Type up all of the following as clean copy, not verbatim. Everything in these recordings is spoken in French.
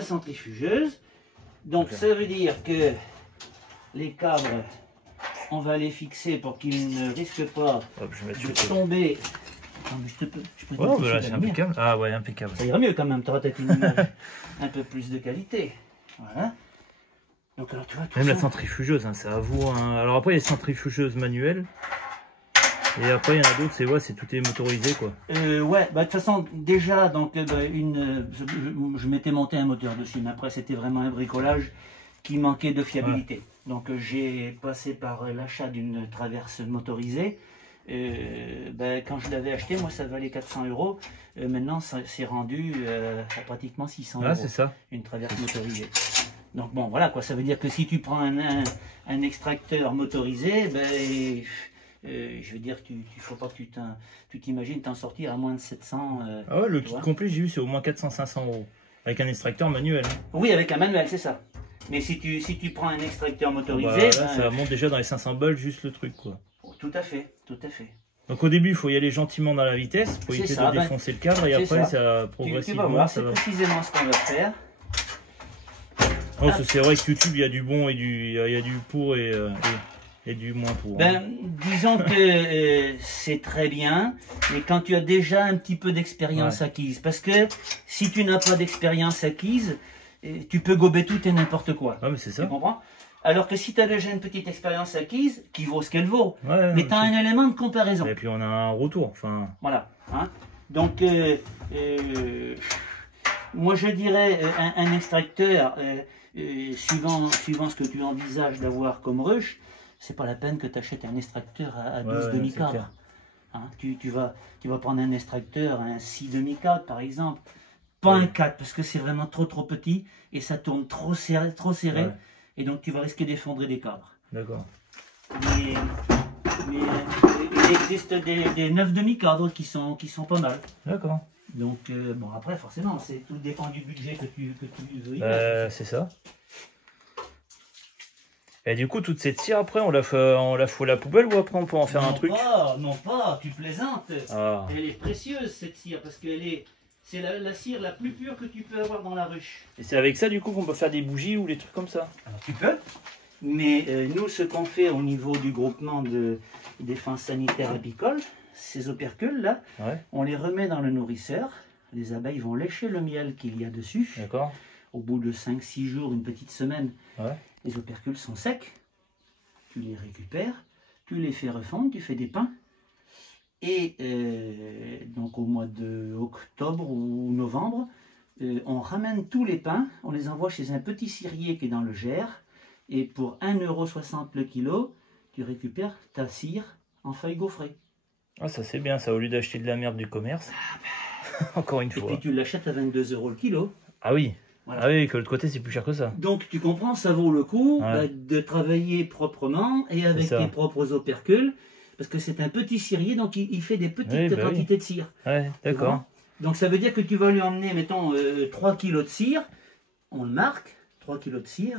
Centrifugeuse. Donc ça veut dire que les câbles, on va les fixer pour qu'ils ne risquent pas de tomber. Attends, mais je peux oh, bah là c'est impeccable. Ah ouais, impeccable. Ça ira mieux quand même, tu auras peut-être une image un peu plus de qualité. Voilà. Donc alors tu vois, même la centrifugeuse, hein, c'est à vous. Hein. Alors après il y a les centrifugeuses manuelles. Et après, il y en a d'autres, c'est tout est motorisé, quoi. Ouais, bah, de toute façon, déjà, donc, je m'étais monté un moteur dessus, mais après, c'était vraiment un bricolage qui manquait de fiabilité. Ouais. Donc, j'ai passé par l'achat d'une traverse motorisée. Quand je l'avais acheté, moi, ça valait 400 €. Maintenant, c'est rendu à pratiquement 600 €. Ah, c'est ça. Une traverse motorisée. Donc, bon, voilà, quoi. Ça veut dire que si tu prends un extracteur motorisé, je veux dire, il ne faut pas que tu t'imagines t'en sortir à moins de 700. Ah ouais, le kit complet, j'ai vu, c'est au moins 400-500 €. Avec un extracteur manuel. Hein. Oui, avec un manuel, c'est ça. Mais si tu prends un extracteur motorisé... Bah, là, ça monte déjà dans les 500 balles, juste le truc, quoi. Tout à fait, tout à fait. Donc au début, il faut y aller gentiment dans la vitesse, pour éviter de défoncer le cadre, et après, ça progressivement... Tu vas voir, c'est précisément ce qu'on va faire. Oh, c'est vrai que YouTube, il y a du bon et il y a du pour et du moins pour. Disons que c'est très bien, mais quand tu as déjà un petit peu d'expérience acquise, parce que si tu n'as pas d'expérience acquise, tu peux gober tout et n'importe quoi. Ah, mais c'est ça. Tu comprends? Alors que si tu as déjà une petite expérience acquise, qui vaut ce qu'elle vaut, mais tu as un élément de comparaison. Et puis on a un retour. Enfin... Voilà. Hein? Donc, moi je dirais un extracteur, suivant ce que tu envisages d'avoir comme rush, c'est pas la peine que tu achètes un extracteur à 12 demi-cadres. Hein, tu vas prendre un extracteur, un 6 demi-cadres par exemple. Pas un 4 parce que c'est vraiment trop petit et ça tourne trop serré. Et donc tu vas risquer d'effondrer des cadres. D'accord. Mais il existe des 9 demi-cadres qui sont pas mal. D'accord. Donc bon après forcément, tout dépend du budget que tu veux y c'est ça. Et du coup, toute cette cire, après, on la fout à la poubelle ou après on peut en faire un truc? Non pas, tu plaisantes. Ah. Elle est précieuse cette cire parce que c'est la cire la plus pure que tu peux avoir dans la ruche. Et c'est avec ça du coup qu'on peut faire des bougies ou des trucs comme ça? Alors, tu peux, mais nous ce qu'on fait au niveau du groupement de défense sanitaire apicole, ces opercules là, on les remet dans le nourrisseur. Les abeilles vont lécher le miel qu'il y a dessus. D'accord. Au bout de 5-6 jours, une petite semaine, les opercules sont secs. Tu les récupères, tu les fais refondre, tu fais des pains. Et donc au mois d'octobre ou novembre, on ramène tous les pains, on les envoie chez un petit cirier qui est dans le Gers. Et pour 1,60 € le kilo, tu récupères ta cire en feuilles gaufrées. Ah, ça c'est bien ça, au lieu d'acheter de la merde du commerce. Encore une fois. Et puis tu l'achètes à 22 € le kilo. Ah oui. Voilà. Ah oui, que l'autre côté c'est plus cher que ça. Donc tu comprends, ça vaut le coup de travailler proprement et avec tes propres opercules, parce que c'est un petit cirier, donc il fait des petites quantités de cire. Ouais, d'accord. Donc ça veut dire que tu vas lui emmener, mettons, 3 kg de cire, on le marque, 3 kg de cire,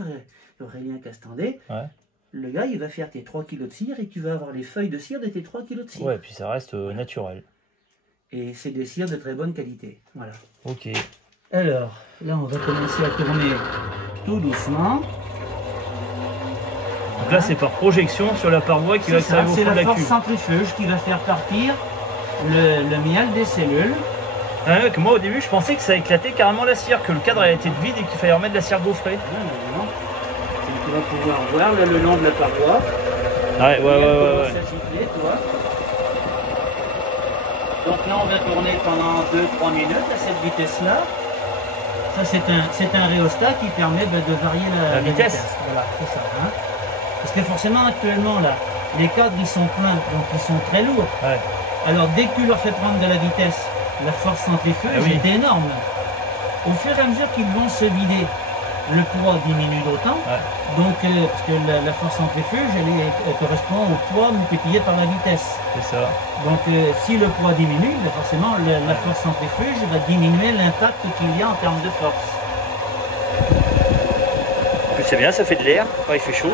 Aurélien Castandet. Le gars, il va faire tes 3 kg de cire et tu vas avoir les feuilles de cire de tes 3 kg de cire. Ouais, puis ça reste naturel. Et c'est des cires de très bonne qualité. Voilà. Ok. Alors, là, on va commencer à tourner tout doucement. Donc là, c'est par projection sur la paroi qui va s'arriver au fond de la cuve. C'est la force centrifuge qui va faire partir le miel des cellules. Que moi, au début, je pensais que ça éclatait carrément la cire, que le cadre était vide et qu'il fallait remettre de la cire gaufrée. Non. Tu vas pouvoir voir là, le long de la paroi. Ouais. S'agiter, toi. Donc là, on va tourner pendant 2-3 minutes à cette vitesse-là. Ça, c'est un rhéostat qui permet de varier la vitesse. Voilà, c'est ça. Hein. Parce que forcément, actuellement, là, les cadres, ils sont pleins, donc ils sont très lourds. Alors, dès que tu leur fais prendre de la vitesse, la force centrifuge est énorme. Au fur et à mesure qu'ils vont se vider, le poids diminue d'autant. Donc, parce que la force centrifuge, elle correspond au poids multiplié par la vitesse. C'est ça. Donc, si le poids diminue, forcément, la force centrifuge va diminuer l'impact qu'il y a en termes de force. C'est bien, ça fait de l'air quand il fait chaud.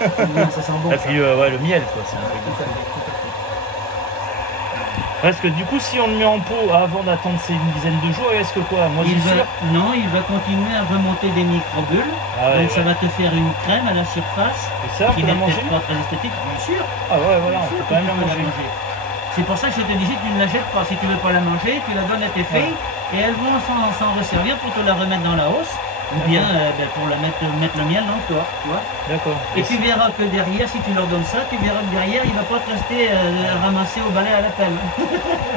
Ça sent bon. Et puis, le miel, quoi. Parce que du coup, si on le met en pot avant d'attendre une dizaine de jours, est-ce que quoi, moisissure? Non, il va continuer à remonter des microbules. Donc ça va te faire une crème à la surface. Et ça, qui on peut la n'est manger? peut-être pas très esthétique, bien sûr. Ah ouais, voilà, on peut quand même la manger. C'est pour ça que je te disais que tu ne la jettes pas. Si tu ne veux pas la manger, tu la donnes à tes filles et elles vont s'en resservir pour te la remettre dans la hausse. Ou bien pour la mettre le miel dans le toit, tu vois. D'accord. Et tu verras que derrière, si tu leur donnes ça, tu verras que derrière, il ne va pas te rester ramassé au balai à la pelle.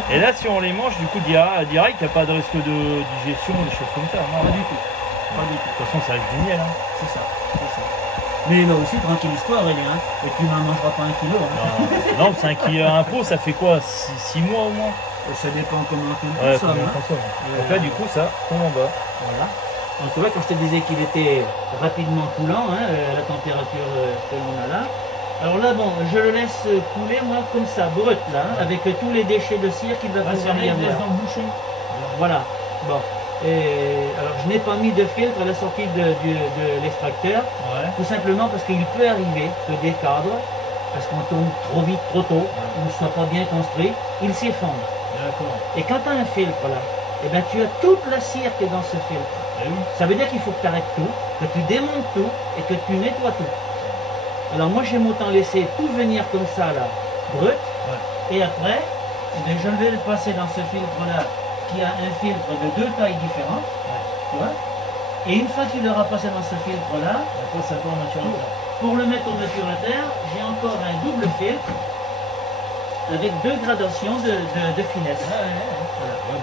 Et là, si on les mange, du coup, direct, il n'y a pas de risque de digestion, des choses comme ça, non? Pas du tout. Pas du tout. De toute façon, ça reste du miel. Hein. C'est ça. Mais là aussi, tranquille histoire, Aurélien. Et tu n'en mangeras pas 1 kilo. Hein. Non, c'est un pot, ça fait quoi? 6 mois au moins? Ça dépend comment tu le consommes. Donc là, du coup, ça tombe en bas. Voilà. Donc tu vois, quand je te disais qu'il était rapidement coulant, à la température que l'on a là. Alors là, bon, je le laisse couler, moi, comme ça, brut, là, avec tous les déchets de cire qu'il va pouvoir y avoir. Dans le bouchon. Voilà. Bon. Alors, je n'ai pas mis de filtre à la sortie de l'extracteur, tout simplement parce qu'il peut arriver que des cadres, parce qu'on tourne trop vite, trop tôt, ou ne soit pas bien construit, il s'effondre. Et quand tu as un filtre là, eh ben, tu as toute la cire qui est dans ce filtre. Ça veut dire qu'il faut que tu arrêtes tout, que tu démontes tout et que tu nettoies tout. Alors moi j'aime autant laisser tout venir comme ça là, brut, et après, eh bien, je vais le passer dans ce filtre là, qui a un filtre de 2 tailles différentes, tu vois. Et une fois qu'il aura passé dans ce filtre là, pour le mettre au naturel, j'ai encore un double filtre avec 2 gradations de finesse.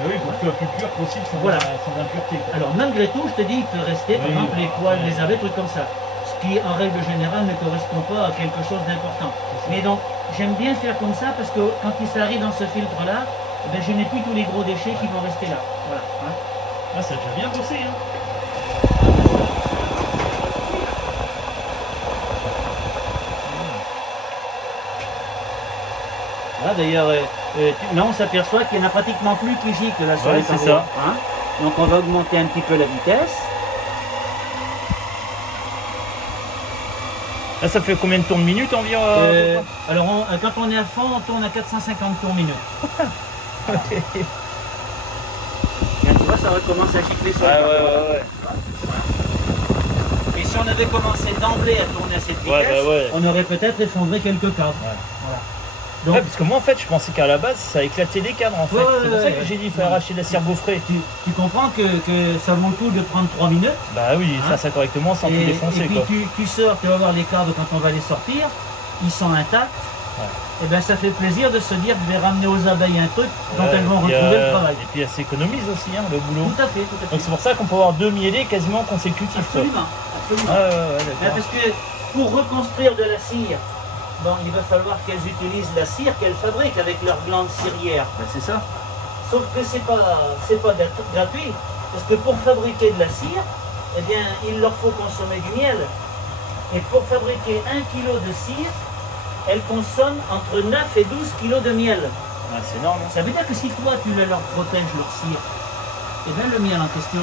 Oui, pour que ce soit plus pur possible sans impureté. Alors malgré tout, je te dis, il peut rester, par exemple, les poils, les abeilles, trucs comme ça. Ce qui, en règle générale, ne correspond pas à quelque chose d'important. Mais donc, j'aime bien faire comme ça parce que quand il s'arrive dans ce filtre-là, ben, je n'ai plus tous les gros déchets qui vont rester là. Voilà. Ah, ça a déjà bien bossé, hein. D'ailleurs, là on s'aperçoit qu'il n'y en a pratiquement plus qui giclent là sur les parois. C'est ça. Hein. Donc on va augmenter un petit peu la vitesse. Là ça fait combien de tours de minute environ? Alors quand on est à fond, on tourne à 450 tours minute. Voilà. Bien, tu vois, ça recommence à gicler sur le Et si on avait commencé d'emblée à tourner à cette vitesse, on aurait peut-être effondré quelques cadres. Voilà. Donc, parce que moi en fait je pensais qu'à la base ça éclatait des cadres en fait. C'est pour ça que j'ai dit qu'il fallait arracher de la cire gaufrée. Tu comprends que ça vaut le coup de prendre 3 minutes. Bah oui, ça correctement sans tout défoncer. Et puis tu sors, tu vas voir les cadres quand on va les sortir, ils sont intacts. Et bien ça fait plaisir de se dire que je vais ramener aux abeilles un truc dont elles vont retrouver le travail. Et puis elles s'économisent aussi le boulot. Tout à fait. Donc c'est pour ça qu'on peut avoir 2 mielés quasiment consécutifs. Absolument. Parce que pour reconstruire de la cire, bon, il va falloir qu'elles utilisent la cire qu'elles fabriquent avec leurs glandes cirières. C'est ça. Sauf que c'est pas gratuit. Parce que pour fabriquer de la cire, eh bien, il leur faut consommer du miel. Et pour fabriquer 1 kg de cire, elles consomment entre 9 et 12 kg de miel. C'est énorme. Ça veut dire que si toi tu leur protèges leur cire, eh bien le miel en question,